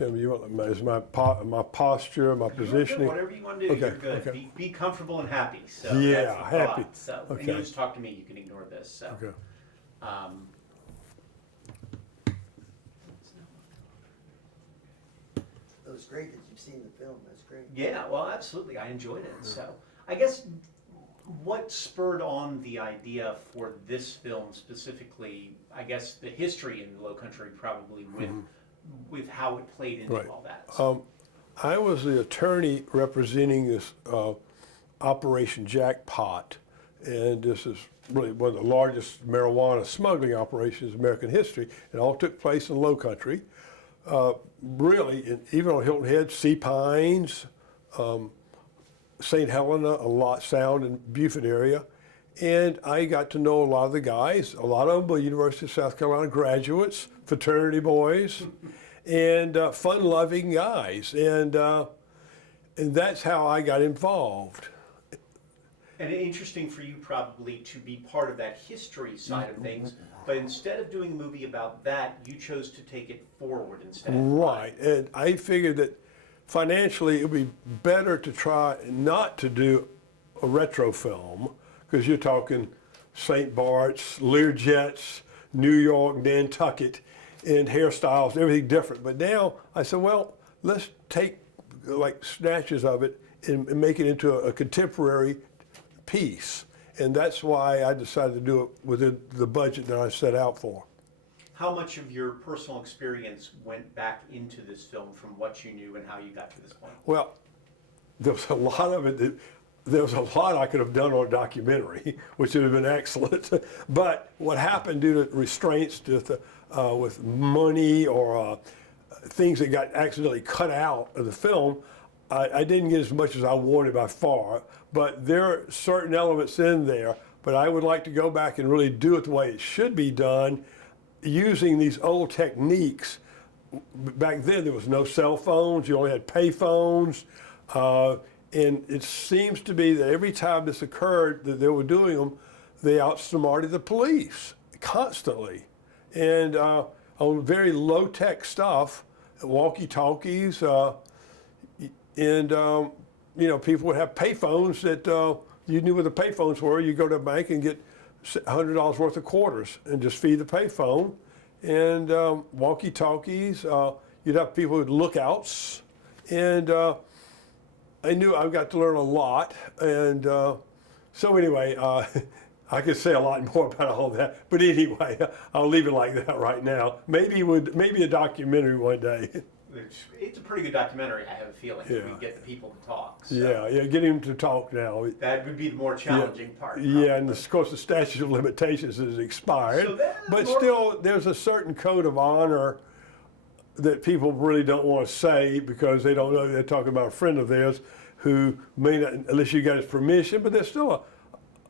Tell me, you want is my posture, my positioning? Whatever you want to do, Okay, you're good. okay. Be comfortable and happy. So Yeah, that's the happy. thought. So Okay. and you just talk to me. You can ignore this. So. Okay. Um, It was great that you've seen the film. That's great. yeah, well, absolutely. I enjoyed it. So I guess what spurred on the idea for this film specifically? I guess the history in the Lowcountry probably with how it played into Right. all that. So. I was the attorney representing this Operation Jackpot, and this is really one of the largest marijuana smuggling operations in American history. It all took place in Lowcountry. Really, even on Hilton Head, Sea Pines, St. Helena, a lot, Sound, and Beaufort area. And I got to know a lot of the guys. A lot of them were University of South Carolina graduates, fraternity boys, and fun-loving guys. And that's how I got involved. And interesting for you probably to be part of that history side of things, but instead of doing a movie about that, you chose to take it forward instead. Right, and I figured that financially it would be better to try not to do a retro film, because you're talking St. Bart's, Learjets, New York, Nantucket, and hairstyles, everything different. But now I said, well, let's take like snatches of it and make it into a contemporary piece. And that's why I decided to do it within the budget that I set out for. How much of your personal experience went back into this film from what you knew and how you got to this point? Well, there was a lot of it. There was a lot I could have done on a documentary, which would have been excellent. But what happened due to restraints with money or things that got accidentally cut out of the film, I didn't get as much as I wanted by far. But there are certain elements in there. But I would like to go back and really do it the way it should be done, using these old techniques. Back then, there was no cell phones. You only had pay phones. And it seems to be that every time this occurred that they were doing them, they outsmarted the police constantly. And on very low-tech stuff, walkie-talkies, and you know, people would have pay phones that you knew where the pay phones were. You go to a bank and get $100 worth of quarters and just feed the pay phone. And walkie-talkies, you'd have people with lookouts. And I knew I got to learn a lot. And so anyway, I could say a lot more about all that. But anyway, I'll leave it like that right now. Maybe a documentary one day. It's a pretty good documentary, I have a feeling, if we get the people to talk. So Yeah, getting them to talk now. that would be the more challenging part. Yeah, and of course the statute of limitations is expired. So that is but more- still, there's a certain code of honor that people really don't want to say because they don't know they're talking about a friend of theirs who may not, unless you got his permission, but there's still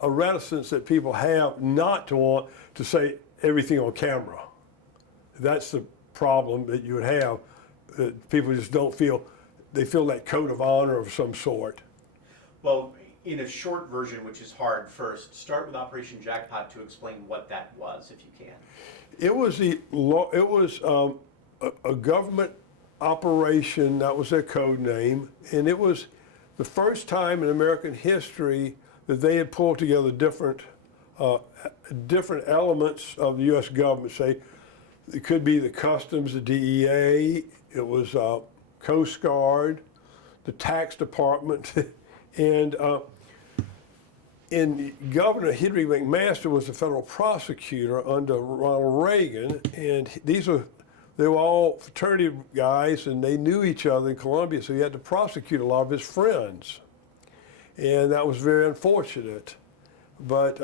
a reticence that people have not to want to say everything on camera. That's the problem that you would have. That people just don't feel, they feel that code of honor of some sort. Well, in a short version, which is hard, first, start with Operation Jackpot to explain what that was, if you can. It was a government operation, that was their code name, and it was the first time in American history that they had pulled together different elements of the U.S. government. Say, it could be the Customs, the DEA, it was Coast Guard, the Tax Department, and Governor Henry McMaster was the federal prosecutor under Ronald Reagan, and they were all fraternity guys, and they knew each other in Columbia, so he had to prosecute a lot of his friends, and that was very unfortunate. But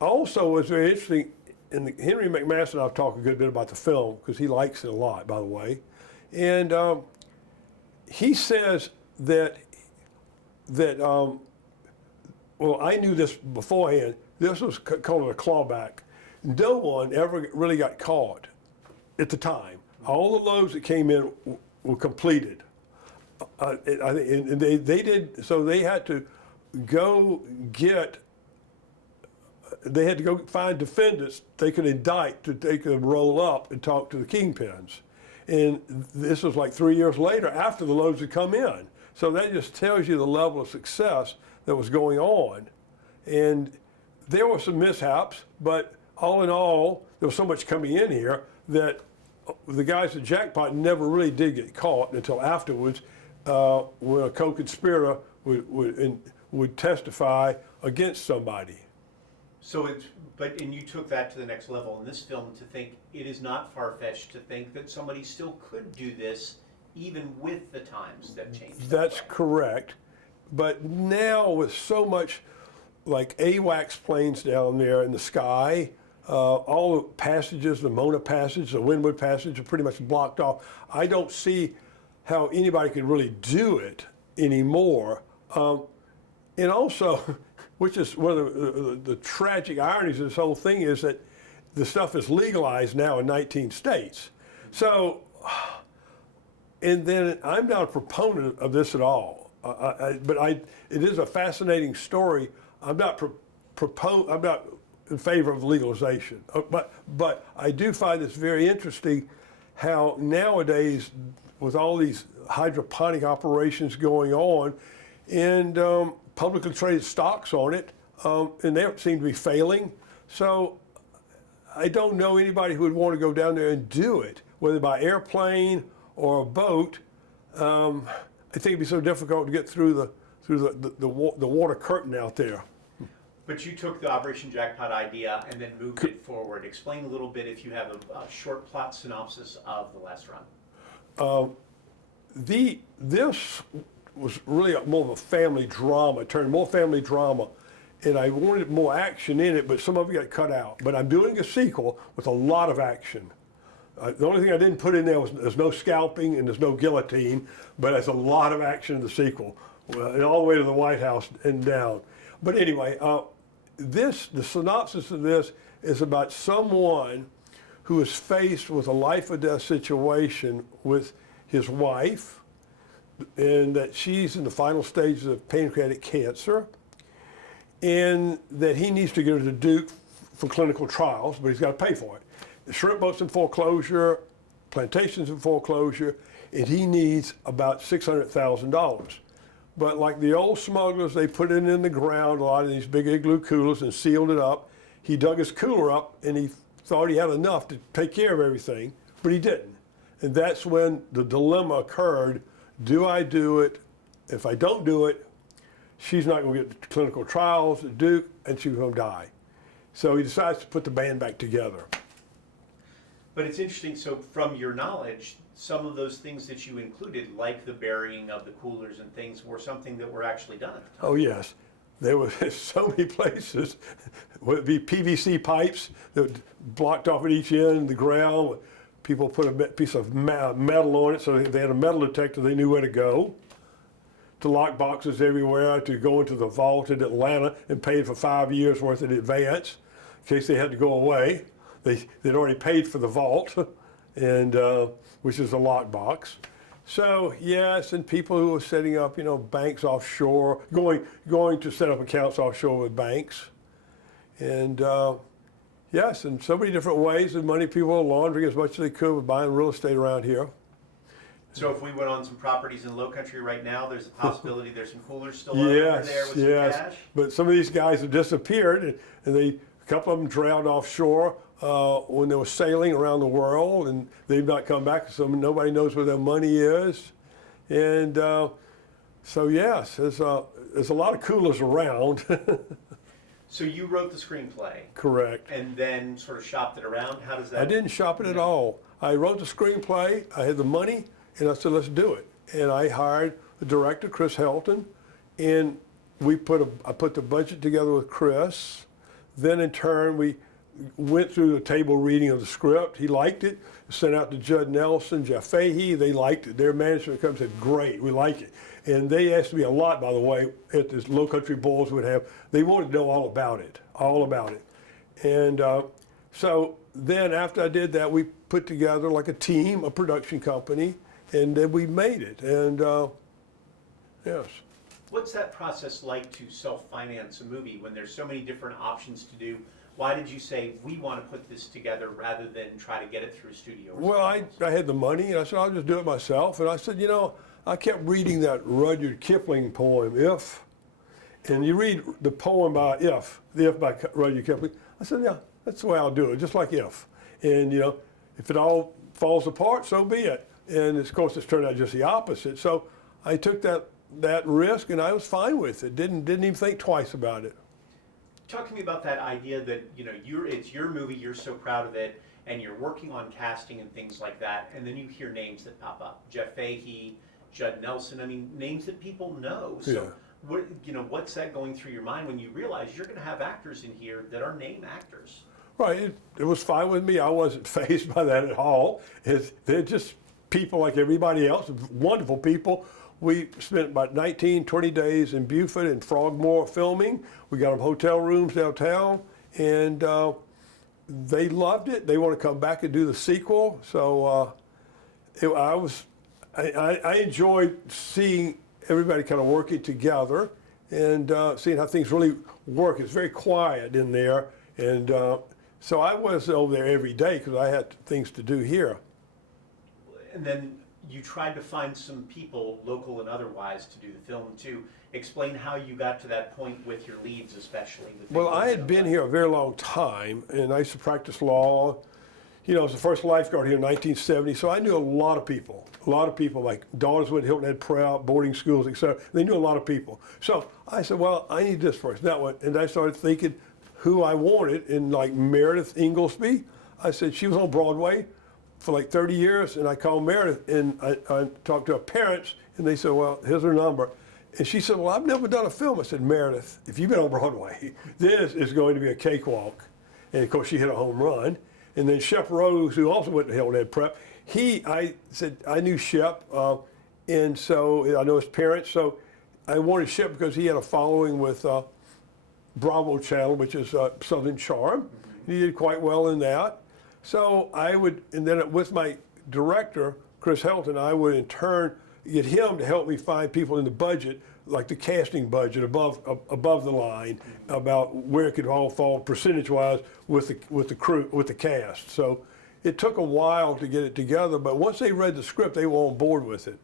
also was very interesting. And Henry McMaster and I've talked a good bit about the film because he likes it a lot, by the way. And he says that well, I knew this beforehand. This was called a clawback. No one ever really got caught at the time. All the loads that came in were completed. And they did, so they had to go get. They had to go find defendants they could indict, they could roll up and talk to the kingpins. And this was like 3 years later after the loads had come in. So that just tells you the level of success that was going on. And there were some mishaps, but all in all, there was so much coming in here that the guys at Jackpot never really did get caught until afterwards, when a co-conspirator would testify against somebody. So and you took that to the next level in this film to think it is not far-fetched to think that somebody still could do this even with the times that changed. That's correct. But now with so much like AWACS planes down there in the sky, all the passages, the Mona Passage, the Wynwood Passage are pretty much blocked off. I don't see how anybody could really do it anymore. And also, which is one of the tragic ironies of this whole thing, is that the stuff is legalized now in 19 states. So, and then I'm not a proponent of this at all. It is a fascinating story. I'm not in favor of legalization, but I do find this very interesting how nowadays, with all these hydroponic operations going on, and publicly traded stocks on it, and they seem to be failing. So I don't know anybody who would want to go down there and do it, whether by airplane or a boat. I think it'd be so difficult to get through the water curtain out there. But you took the Operation Jackpot idea and then moved it forward. Explain a little bit, if you have a short plot synopsis of The Last Run. This was really more of a family drama, turned more family drama, and I wanted more action in it, but some of it got cut out. But I'm doing a sequel with a lot of action. The only thing I didn't put in there was there's no scalping and there's no guillotine, but there's a lot of action in the sequel, and all the way to the White House and down. But anyway, the synopsis of this is about someone who is faced with a life or death situation with his wife, and that she's in the final stages of pancreatic cancer, and that he needs to go to Duke for clinical trials, but he's got to pay for it. The shrimp boat's in foreclosure, plantation's in foreclosure, and he needs about $600,000. But like the old smugglers, they put it in the ground, a lot of these big igloo coolers, and sealed it up. He dug his cooler up, and he thought he had enough to take care of everything, but he didn't. And that's when the dilemma occurred. Do I do it? If I don't do it, she's not going to get to clinical trials at Duke, and she's going to die. So he decides to put the band back together. But it's interesting, so from your knowledge, some of those things that you included, like the burying of the coolers and things, were something that were actually done at the time. Oh yes, there were so many places. Would it be PVC pipes that were blocked off at each end of the ground? People put a piece of metal on it, so if they had a metal detector, they knew where to go. To lock boxes everywhere, to go into the vault in Atlanta and pay for 5 years worth in advance, in case they had to go away. They'd already paid for the vault, and which is a lock box. So yes, and people who were setting up, banks offshore, going to set up accounts offshore with banks, and yes, in so many different ways. And money people are laundering as much as they could with buying real estate around here. So if we went on some properties in Lowcountry right now, there's a possibility there's some coolers still over there with some cash? But some of these guys have disappeared, and a couple of them drowned offshore when they were sailing around the world, and they've not come back, so nobody knows where their money is. And so yes, there's a lot of coolers around. So you wrote the screenplay? Correct. And then sort of shopped it around? How does that? I didn't shop it at all. I wrote the screenplay, I had the money, and I said, let's do it. And I hired the director, Chris Helton, and I put the budget together with Chris. Then in turn, we went through the table reading of the script. He liked it. Sent out to Judd Nelson, Jeff Fahey. They liked it. Their management company said, great, we like it. And they asked me a lot, by the way, at this Lowcountry Bulls would have. They wanted to know all about it. And so then after I did that, we put together like a team, a production company, and then we made it. And yes. What's that process like to self-finance a movie when there's so many different options to do? Why did you say, we want to put this together rather than try to get it through a studio? Or Well, something else? I had the money, and I said, I'll just do it myself. And I said, you know, I kept reading that Rudyard Kipling poem, If. And you read the poem by If, the If by Rudyard Kipling. I said, yeah, that's the way I'll do it, just like If. And, you know, if it all falls apart, so be it. And of course, it's turned out just the opposite. So I took that risk, and I was fine with it. Didn't even think twice about it. Talk to me about that idea that, you know, it's your movie, you're so proud of it, and you're working on casting and things like that, and then you hear names that pop up. Jeff Fahey, Judd Nelson, I mean, names that people know. So, Yeah. what, you know, what's that going through your mind when you realize you're going to have actors in here that are name actors? Right, it was fine with me. I wasn't fazed by that at all. They're just people like everybody else, wonderful people. We spent about 19, 20 days in Beaufort and Frogmore filming. We got them hotel rooms downtown, and they loved it. They want to come back and do the sequel. So I enjoyed seeing everybody kind of working together and seeing how things really work. It's very quiet in there, and so I was over there every day because I had things to do here. And then you tried to find some people, local and otherwise, to do the film too. Explain how you got to that point with your leads, especially. Well, I had been here a very long time, and I used to practice law. You know, I was the first lifeguard here in 1970, so I knew a lot of people. A lot of people, like daughters went to Hilton Head Prep, boarding schools, etc. They knew a lot of people. So I said, well, I need this person, that one. And I started thinking who I wanted, and like Meredith Inglesby. I said, she was on Broadway for like 30 years, and I called Meredith, and I talked to her parents, and they said, well, here's her number. And she said, well, I've never done a film. I said, Meredith, if you've been on Broadway, this is going to be a cakewalk. And of course, she hit a home run. And then Shep Rose, who also went to Hilton Head Prep, I said, I knew Shep, and so I know his parents, so I wanted Shep because he had a following with Bravo Channel, which is Southern Charm. He did quite well in that. So I would, and then with my director, Chris Helton, I would in turn get him to help me find people in the budget, like the casting budget above the line, about where it could all fall percentage-wise with the crew, with the cast. So it took a while to get it together, but once they read the script, they were on board with it.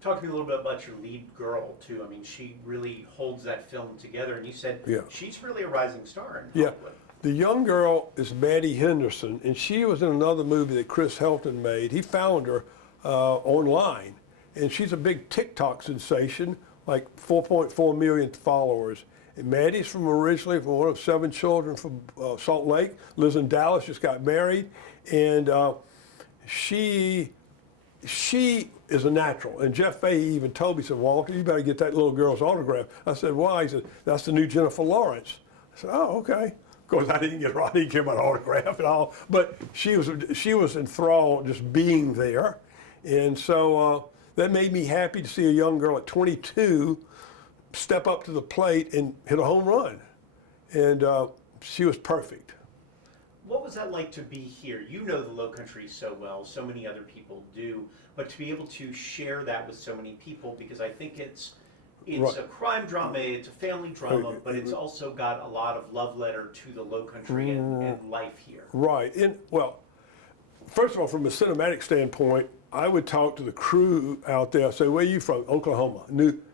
Talk to me a little bit about your lead girl too. I mean, she really holds that film together, and you said she's really a rising star in Hollywood. The young girl is Maddie Henderson, and she was in another movie that Chris Helton made. He found her online, and she's a big TikTok sensation, like 4.4 million followers. And Maddie's originally from one of 7 children from Salt Lake, lives in Dallas, just got married, and she is a natural. And Jeff Fahey even told me, he said, Walter, you better get that little girl's autograph. I said, why? He said, that's the new Jennifer Lawrence. I said, oh, okay. Of course, I didn't get my autograph at all, but she was enthralled just being there. And so that made me happy to see a young girl at 22 step up to the plate and hit a home run. And she was perfect. What was that like to be here? You know the Lowcountry so well, so many other people do, but to be able to share that with so many people, because I think it's Right. a crime drama, it's a family drama, but it's also got a lot of love letter to the Lowcountry and life here. Right. And well, first of all, from a cinematic standpoint, I would talk to the crew out there, say, where are you from? Oklahoma,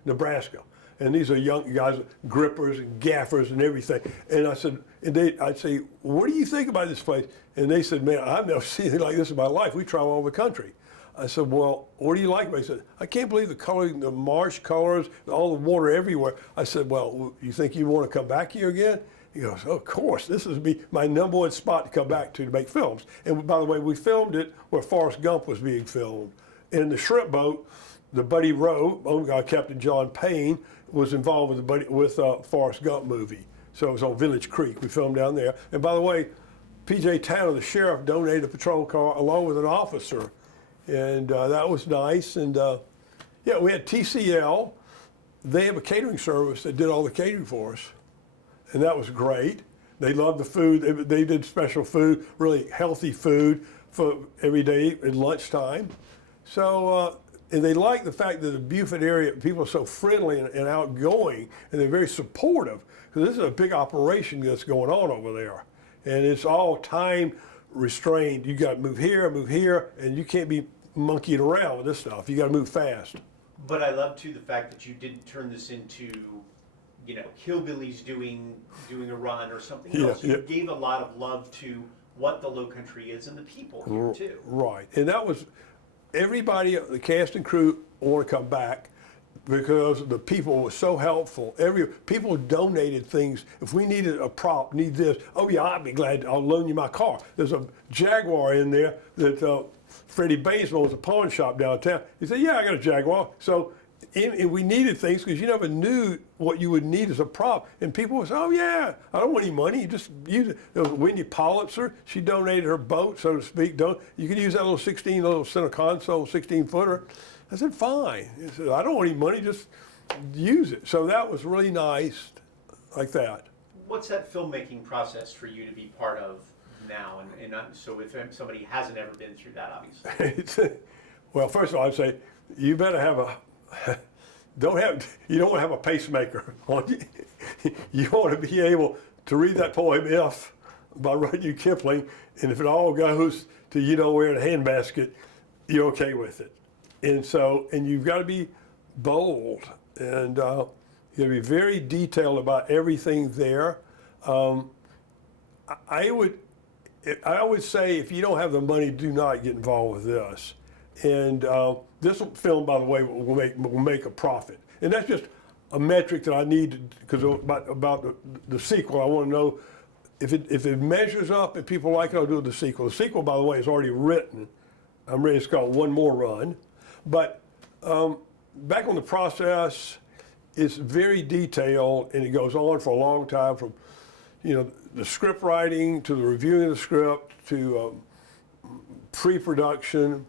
Nebraska. And these are young guys, grippers and gaffers and everything. And I said, I'd say, what do you think about this place? And they said, man, I've never seen anything like this in my life. We travel all over the country. I said, well, what do you like about it? He said, I can't believe the coloring, the marsh colors, all the water everywhere. I said, well, you think you want to come back here again? He goes, oh, of course, this is my number one spot to come back to make films. And by the way, we filmed it where Forrest Gump was being filmed. In the shrimp boat, the Buddy Rowe, owned by Captain John Payne, was involved with Forrest Gump movie. So it was on Village Creek. We filmed down there. And by the way, P.J. Tanner, the sheriff, donated a patrol car along with an officer. And that was nice. And yeah, we had TCL. They have a catering service that did all the catering for us. And that was great. They loved the food. They did special food, really healthy food for every day at lunchtime. So and they like the fact that the Beaufort area people are so friendly and outgoing, and they're very supportive, because this is a big operation that's going on over there, and it's all time restrained. You got to move here, and you can't be monkeying around with this stuff. You got to move fast. But I love too the fact that you didn't turn this into, hillbillies doing a run or something else. You gave a lot of love to what the Lowcountry is and the people here too. Right, and that was everybody, the cast and crew want to come back because the people were so helpful. People donated things. If we needed a prop, need this, oh yeah, I'd be glad, I'll loan you my car. There's a Jaguar in there that Freddie Baines owns a pawn shop downtown. He said, yeah, I got a Jaguar. So and we needed things because you never knew what you would need as a prop. And people would say, oh yeah, I don't want any money, you just use it. There was Wendy Politzer, she donated her boat, so to speak. You could use that little center console, 16-footer. I said, fine. He said, I don't want any money, just use it. So that was really nice, like that. What's that filmmaking process for you to be part of now? So if somebody hasn't ever been through that, obviously. Well, first of all, I'd say you better have you don't want to have a pacemaker on you. You want to be able to read that poem If by Rudyard Kipling, and if it all goes to wearing a handbasket, you're okay with it. And you've got to be bold, and you got to be very detailed about everything there. I would say if you don't have the money, do not get involved with this. And this film, by the way, will make a profit. And that's just a metric that I need because about the sequel. I want to know if it measures up and people like it, I'll do the sequel. The sequel, by the way, is already written. I'm ready to call One More Run. But back on the process, it's very detailed and it goes on for a long time from the script writing to the reviewing of the script to pre-production,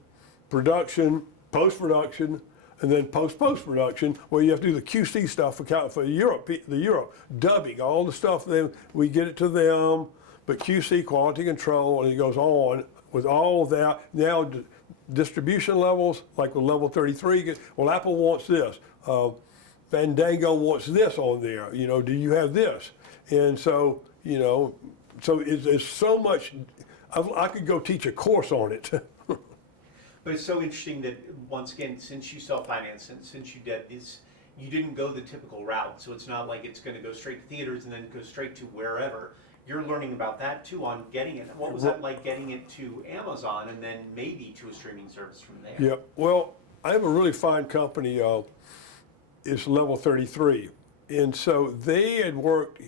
production, post-production, and then post-production, where you have to do the QC stuff for Europe, dubbing, all the stuff. Then we get it to them, but QC, quality control, and it goes on with all of that. Now, distribution levels, like with level 33, well, Apple wants this. Fandango wants this on there. Do you have this? And so, so it's so much. I could go teach a course on it. But it's so interesting that, once again, since you self-financed and since you did this, you didn't go the typical route. So it's not like it's going to go straight to theaters and then go straight to wherever. You're learning about that too on getting it. What was that like, getting it to Amazon and then maybe to a streaming service from there? Yeah, well, I have a really fine company. It's Level 33. And so they had worked,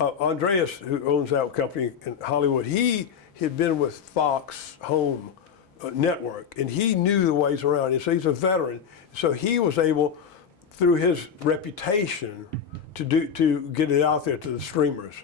Andreas, who owns that company in Hollywood, he had been with Fox Home Network, and he knew the ways around it. So he's a veteran. So he was able, through his reputation, to get it out there to the streamers.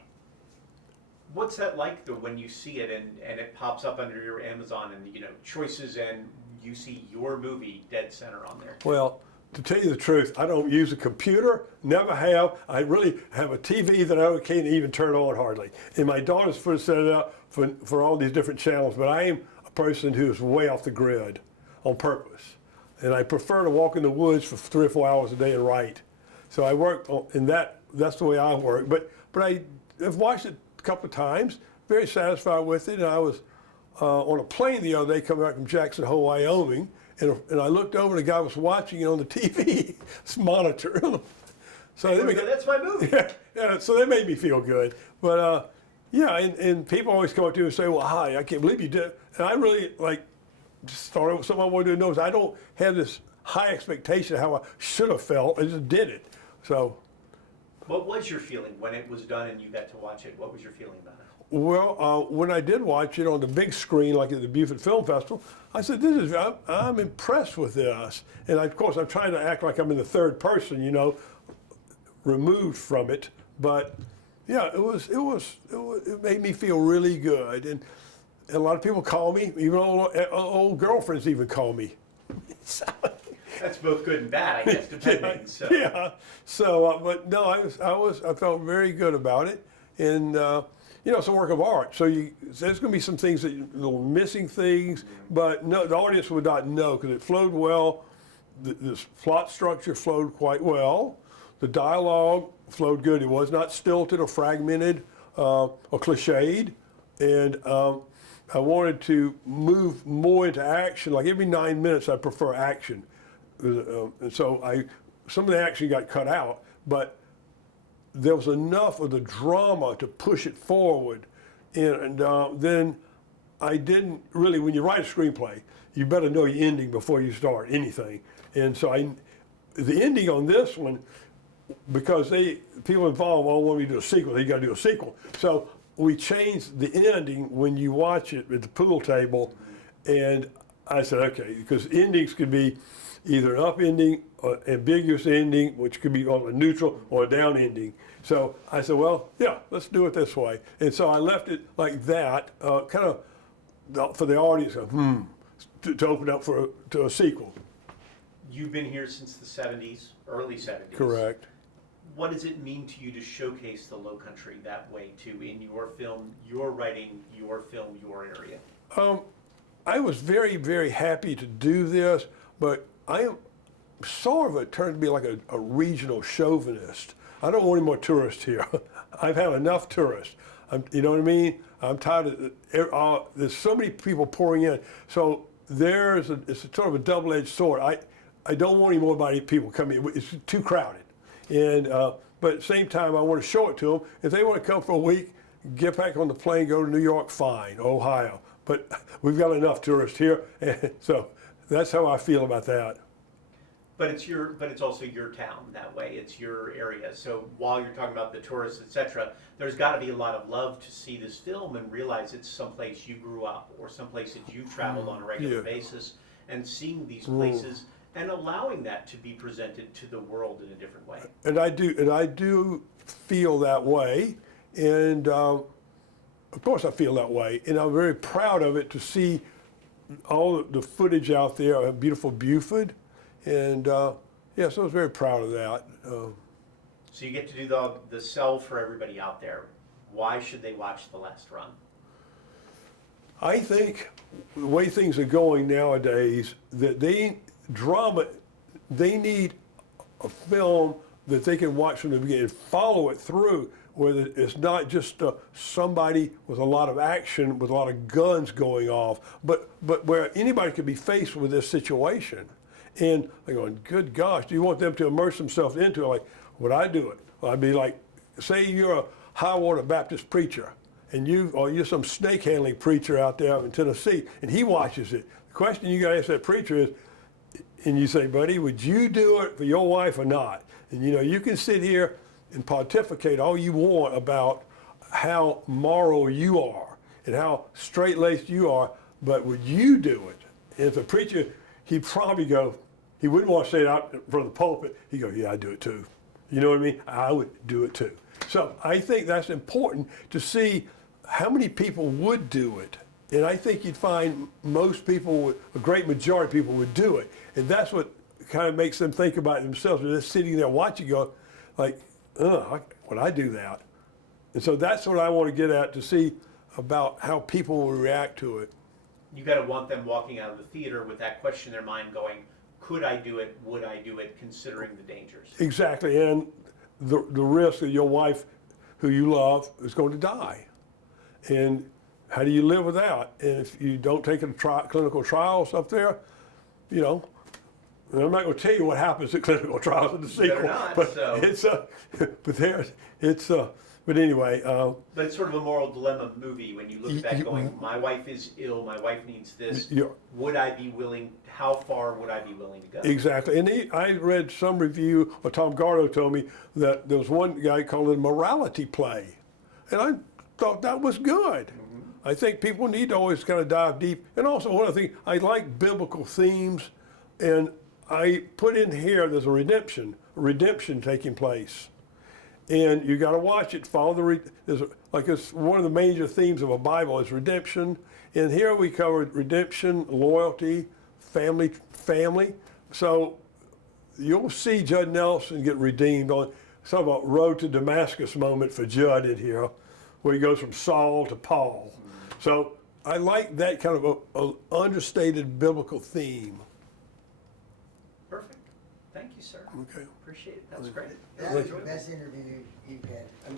What's that like though when you see it and it pops up under your Amazon and choices and you see your movie dead center on there? Well, to tell you the truth, I don't use a computer, never have. I really have a TV that I can't even turn on hardly. And my daughter's first set it up for all these different channels, but I am a person who's way off the grid on purpose. And I prefer to walk in the woods for 3 or 4 hours a day and write. So I work in that's the way I work. But I've watched it a couple of times, very satisfied with it. And I was on a plane the other day coming back from Jackson Hole, Wyoming, and I looked over and the guy was watching it on the TV monitor. So that's my movie. Yeah, so that made me feel good. But yeah, and people always come up to you and say, well, hi, I can't believe you did it. And I really just started with something I wanted to know. I don't have this high expectation of how I should have felt. I just did it. So. What was your feeling when it was done and you got to watch it? What was your feeling about it? Well, when I did watch it on the big screen, like at the Beaufort Film Festival, I said, I'm impressed with this. And of course, I'm trying to act like I'm in the third person, removed from it. But yeah, it made me feel really good. And a lot of people call me, even old girlfriends even call me. That's both good and bad, I guess, depending. So. Yeah. So, but no, I felt very good about it, and it's a work of art. So there's going to be some things little missing things, but no, the audience would not know because it flowed well. this plot structure flowed quite well. The dialogue flowed good. It was not stilted or fragmented or cliched. And I wanted to move more into action. Like every 9 minutes, I prefer action. And so some of the action got cut out, but there was enough of the drama to push it forward. And then I didn't really, when you write a screenplay, you better know your ending before you start anything. And so the ending on this one, because people involved all want me to do a sequel, they got to do a sequel. So we changed the ending when you watch it at the pool table, and I said, okay, because endings could be either an up ending or ambiguous ending, which could be on a neutral or a down ending. So I said, well, yeah, let's do it this way. And so I left it like that, kind of for the audience, to open up to a sequel. You've been here since the 70s, early 70s. Correct. What does it mean to you to showcase the Lowcountry that way too, in your film, your writing, your film, your area? I was very, very happy to do this, but I am sort of turned to be like a regional chauvinist. I don't want any more tourists here. I've had enough tourists. You know what I mean? I'm tired of there's so many people pouring in. So it's a sort of a double-edged sword. I don't want any more people coming in. It's too crowded. And but at the same time, I want to show it to them. If they want to come for a week, get back on the plane, go to New York, fine, Ohio. But we've got enough tourists here, and so that's how I feel about that. But it's also your town that way. It's your area. So while you're talking about the tourists, etc., there's got to be a lot of love to see this film and realize it's someplace you grew up or someplace that you've traveled on a regular basis, and seeing these places and allowing that to be presented to the world in a different way. And I do feel that way, and of course I feel that way, and I'm very proud of it to see all the footage out there of beautiful Beaufort. And so I was very proud of that. So you get to do the sell for everybody out there. Why should they watch The Last Run? I think the way things are going nowadays, that they need a film that they can watch from the beginning and follow it through, where it's not just somebody with a lot of action, with a lot of guns going off, but where anybody could be faced with this situation. And they're going, good gosh, do you want them to immerse themselves into it? Like, would I do it? Well, I'd be like, say you're a high water Baptist preacher, and you're some snake handling preacher out there in Tennessee, and he watches it. The question you got to ask that preacher is, and you say, buddy, would you do it for your wife or not? And you can sit here and pontificate all you want about how moral you are and how straight-laced you are, but would you do it? And if a preacher, he'd probably go, he wouldn't want to say it out in front of the pulpit. He'd go, yeah, I'd do it too. You know what I mean? I would do it too. So I think that's important to see how many people would do it. And I think you'd find most people, a great majority of people would do it. And that's what kind of makes them think about themselves. They're just sitting there watching, go, like, would I do that? And so that's what I want to get at, to see about how people will react to it. You got to want them walking out of the theater with that question in their mind going, could I do it? Would I do it? Considering the dangers. Exactly. And the risk that your wife, who you love, is going to die. And how do you live with that? And if you don't take it to clinical trials up there, and I'm not going to tell you what happens at clinical trials in the sequel. Not, but so. But anyway. But it's sort of a moral dilemma movie when you look back going, my wife is ill, my wife needs this. Would I be willing, how far would I be willing to go? Exactly. And I read some review, or Tom Gardo told me, that there was one guy called it a morality play. And I thought that was good. Mm-hmm. I think people need to always kind of dive deep. And also one other thing, I like biblical themes, and I put in here, there's a redemption taking place. And you got to watch it, follow it's one of the major themes of a Bible is redemption. And here we covered redemption, loyalty, family. So you'll see Judd Nelson get redeemed on some about road to Damascus moment for Judd in here, where he goes from Saul to Paul. So I like that kind of a understated biblical theme. Perfect. sir. Okay. Appreciate it. That was Okay. great. That was the best interview you've had.